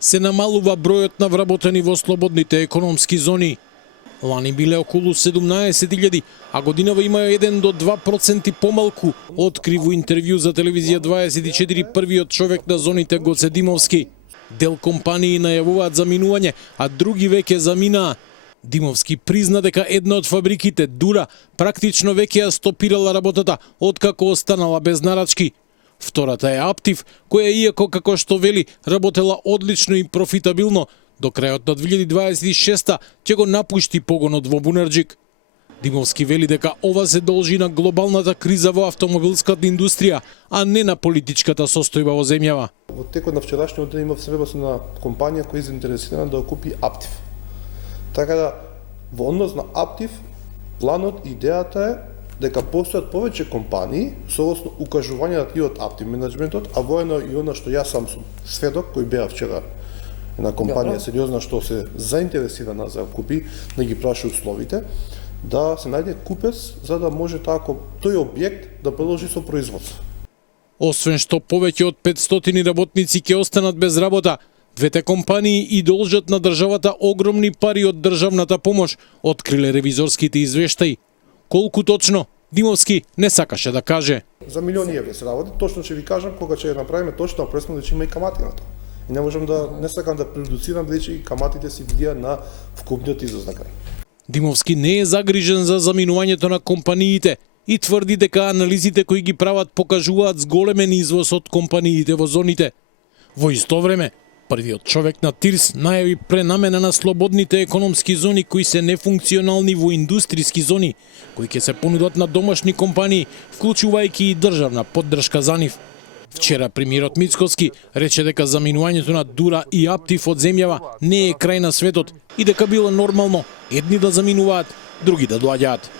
се намалува бројот на вработени во слободните економски зони. Лани биле околу 17.000, а годинава имаја 1 до 2% помалку, откри во интервју за телевизија 24 првиот човек на зоните Гоце Димовски. Дел компании најавуваат заминување, а други веќе заминаа. Димовски призна дека една од фабриките, Дура, практично веќе ја стопирала работата, откако останала без нарачки. Втората е Аптив, која иако како што вели работела одлично и профитабилно, до крајот на 2026 ќе го напушти погонот во Бунарџик. Димовски вели дека ова се должи на глобалната криза во автомобилската индустрија, а не на политичката состојба во земјава. Во текот на вчерашниот ден имав среброс на компанија која е заинтересирана да купи Аптив. Така да, во однос на Аптив, планот, идејата е дека постојат повеќе компании согласно укажување на тие од Аптив менеджментот, а воено и она што јас сам сум сведок кој беа вчера една компанија сериозна што се заинтересирана за купи, да ги праша условите, да се најде купец за да може тако тој објект да продолжи со производство. Освен што повеќе од 500 работници ќе останат без работа, двете компании и должат на државата огромни пари од државната помош, откриле ревизорските извештаи. Колку точно, Димовски не сакаше да каже. За милиони евра се работи, точно ќе ви кажам кога ќе ја направиме точно, пресно да ќе има и камати на тоа. И не можам да не сакам да предуцирам дали каматите си влијаат на вкупниот износ на крај. Димовски не е загрижен за заминувањето на компаниите и тврди дека анализите кои ги прават покажуваат зголемен извоз од компаниите во зоните. Во исто време, првиот човек на ТИРС најави пренамена на слободните економски зони кои се нефункционални во индустријски зони, кои ќе се понудат на домашни компании, вклучувајќи и државна поддршка за нив. Вчера премиерот Мицкоски рече дека заминувањето на Дура и Аптив од земјава не е крај на светот и дека било нормално едни да заминуваат, други да доаѓаат.